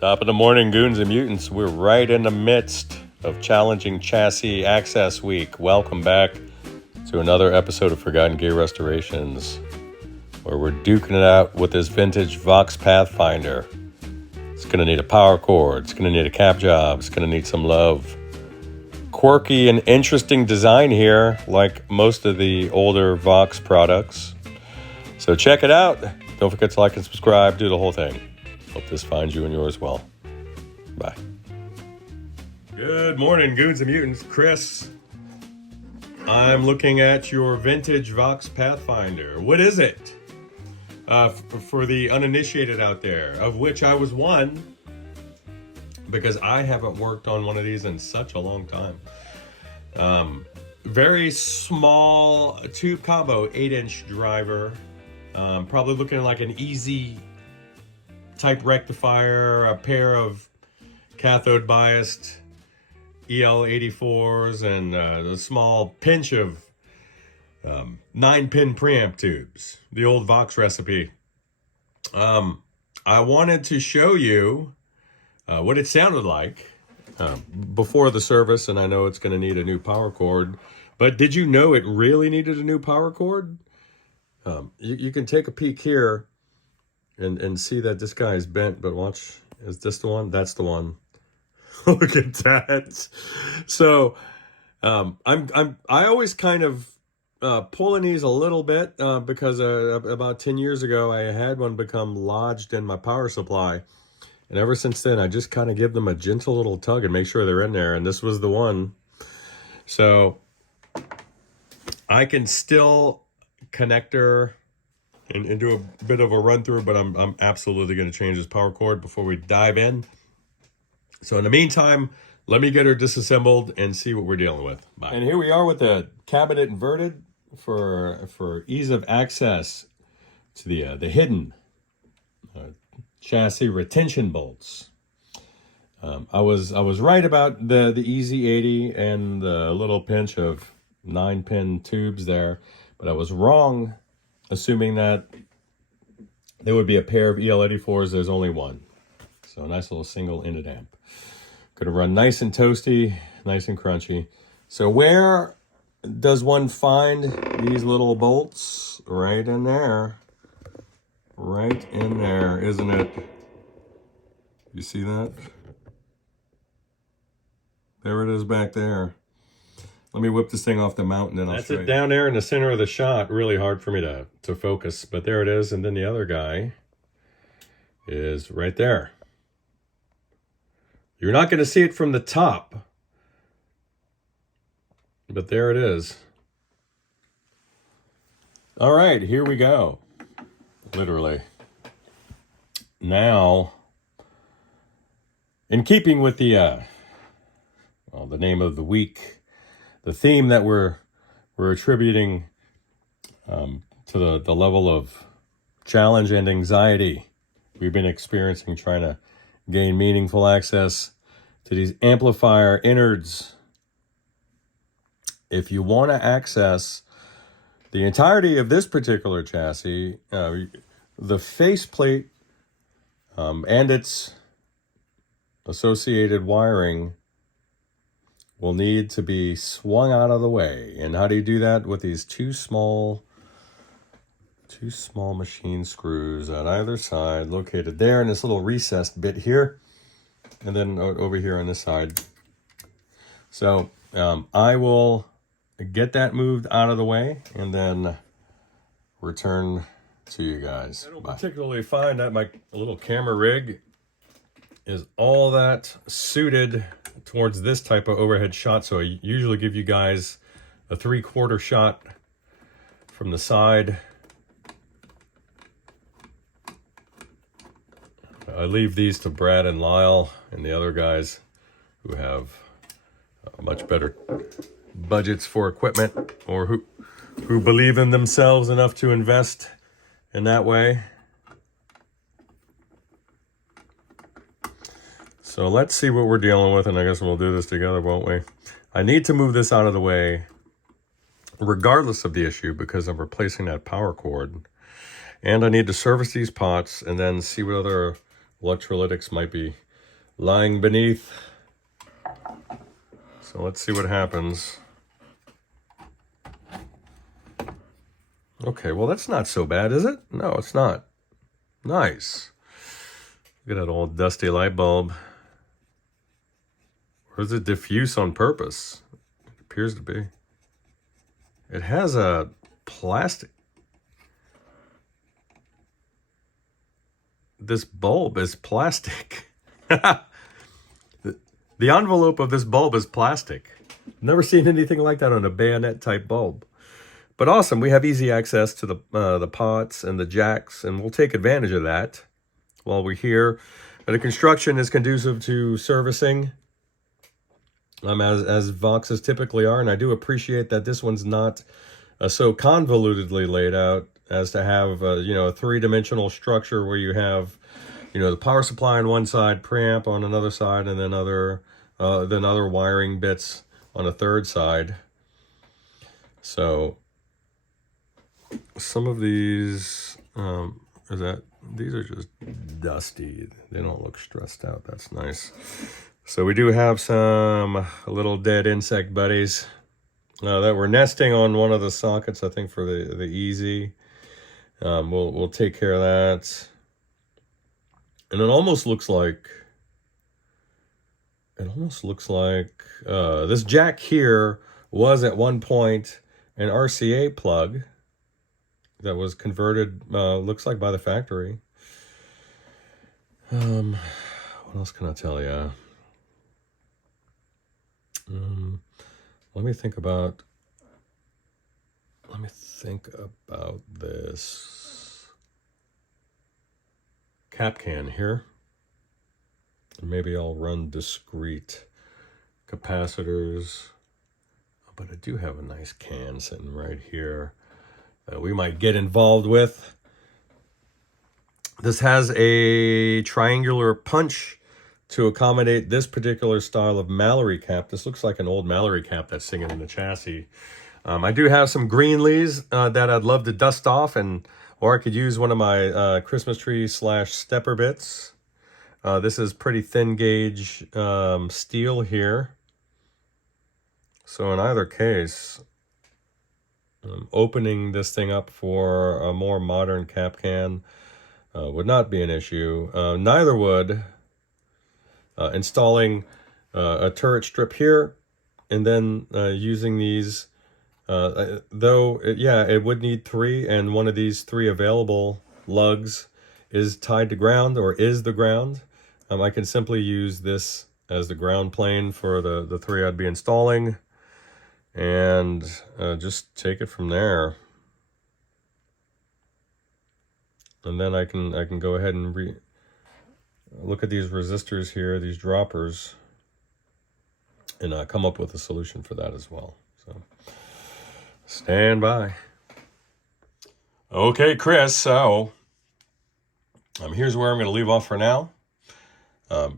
Top of the morning, goons and mutants. We're right in the midst of challenging chassis access week. Welcome back to another episode of Forgotten Gear Restorations, where we're duking it out with this vintage Vox Pathfinder. It's going to need a power cord. It's going to need a cap job. It's going to need some love. Quirky and interesting design here, like most of the older Vox products. So check it out. Don't forget to like and subscribe. Do the whole thing. Hope this finds you and yours well. Bye. Good morning, goons and mutants. Chris. I'm looking at your vintage Vox Pathfinder. What is it? For the uninitiated out there, of which I was one, because I haven't worked on one of these in such a long time. Very small tube combo, 8-inch driver. Probably looking like an easy type rectifier, a pair of cathode biased EL84s, and a small pinch of 9-pin preamp tubes, the old Vox recipe. I wanted to show you what it sounded like before the service, and I know it's going to need a new power cord, but did you know it really needed a new power cord? You can take a peek here and see that this guy is bent, but watch, is this the one? That's the one. Look at that. So I always kind of pulling these a little bit because about 10 years ago I had one become lodged in my power supply, and ever since then I just kind of give them a gentle little tug and make sure they're in there, and this was the one. So I can still connector and do a bit of a run through, but I'm absolutely going to change this power cord before we dive in. So in the meantime, let me get her disassembled and see what we're dealing with. Bye. And here we are with the cabinet inverted for ease of access to the hidden chassis retention bolts. I was right about the Easy 80 and the little pinch of 9-pin tubes there, but I was wrong assuming that there would be a pair of EL84s. There's only one. So a nice little single-ended amp. Gonna run nice and toasty, nice and crunchy. So where does one find these little bolts? Right in there. Right in there, isn't it? You see that? There it is back there. Let me whip this thing off the mountain and I'll show you. That's it down there in the center of the shot. Really hard for me to focus, but there it is. And then the other guy is right there. You're not going to see it from the top, but there it is. All right, here we go. Literally. Now, in keeping with the name of the week, the theme that we're attributing to the level of challenge and anxiety we've been experiencing trying to gain meaningful access to these amplifier innards. If you want to access the entirety of this particular chassis, the faceplate and its associated wiring will need to be swung out of the way. And how do you do that? With these two small machine screws on either side, located there in this little recessed bit here, and then over here on this side. So I will get that moved out of the way and then return to you guys. I don't particularly find that my little camera rig is all that suited towards this type of overhead shot, so I usually give you guys a 3/4 shot from the side. I leave these to Brad and Lyle and the other guys who have much better budgets for equipment, or who believe in themselves enough to invest in that way. So let's see what we're dealing with, and I guess we'll do this together, won't we? I need to move this out of the way regardless of the issue because I'm replacing that power cord. And I need to service these pots and then see what other electrolytics might be lying beneath. So let's see what happens. Okay, well that's not so bad, is it? No, it's not. Nice. Look at that old dusty light bulb. Or is it diffuse on purpose? It appears to be. It has a plastic. This bulb is plastic. The envelope of this bulb is plastic. Never seen anything like that on a bayonet type bulb. But awesome, we have easy access to the pots and the jacks, and we'll take advantage of that while we're here. The construction is conducive to servicing, as Voxes typically are, and I do appreciate that this one's not so convolutedly laid out as to have a three-dimensional structure where you have the power supply on one side, preamp on another side, and then other wiring bits on a third side. So some of these these are just dusty. They don't look stressed out. That's nice. So we do have some little dead insect buddies that were nesting on one of the sockets, I think, for the easy. We'll take care of that. And it almost looks like this jack here was at one point an RCA plug that was converted, looks like, by the factory. What else can I tell you? Let me think about this cap can here. Maybe I'll run discrete capacitors, but I do have a nice can sitting right here that we might get involved with. This has a triangular punch to accommodate this particular style of Mallory cap. This looks like an old Mallory cap that's singing in the chassis. I do have some Greenleys that I'd love to dust off, or I could use one of my Christmas tree / stepper bits. This is pretty thin gauge steel here. So in either case, opening this thing up for a more modern cap can would not be an issue. Neither would installing a turret strip here and then using these, though it would need 3, and one of these 3 available lugs is tied to ground, or is the ground. I can simply use this as the ground plane for the 3 I'd be installing, and just take it from there. And then I can go ahead and look at these resistors here, these droppers, and come up with a solution for that as well. So stand by. Okay, Chris, so here's where I'm going to leave off for now. I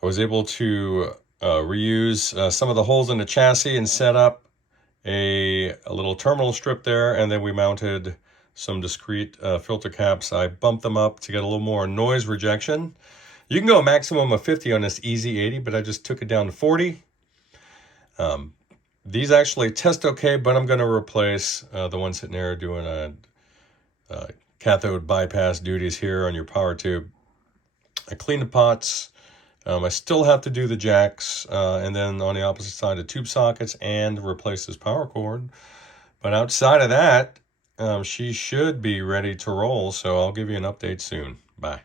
was able to reuse some of the holes in the chassis and set up a little terminal strip there, and then we mounted some discrete filter caps. I bumped them up to get a little more noise rejection. You can go a maximum of 50 on this Easy 80, but I just took it down to 40. These actually test okay, but I'm going to replace the one sitting there doing a cathode bypass duties here on your power tube. I cleaned the pots. I still have to do the jacks, and then on the opposite side, the tube sockets, and replace this power cord. But outside of that, she should be ready to roll, so I'll give you an update soon. Bye.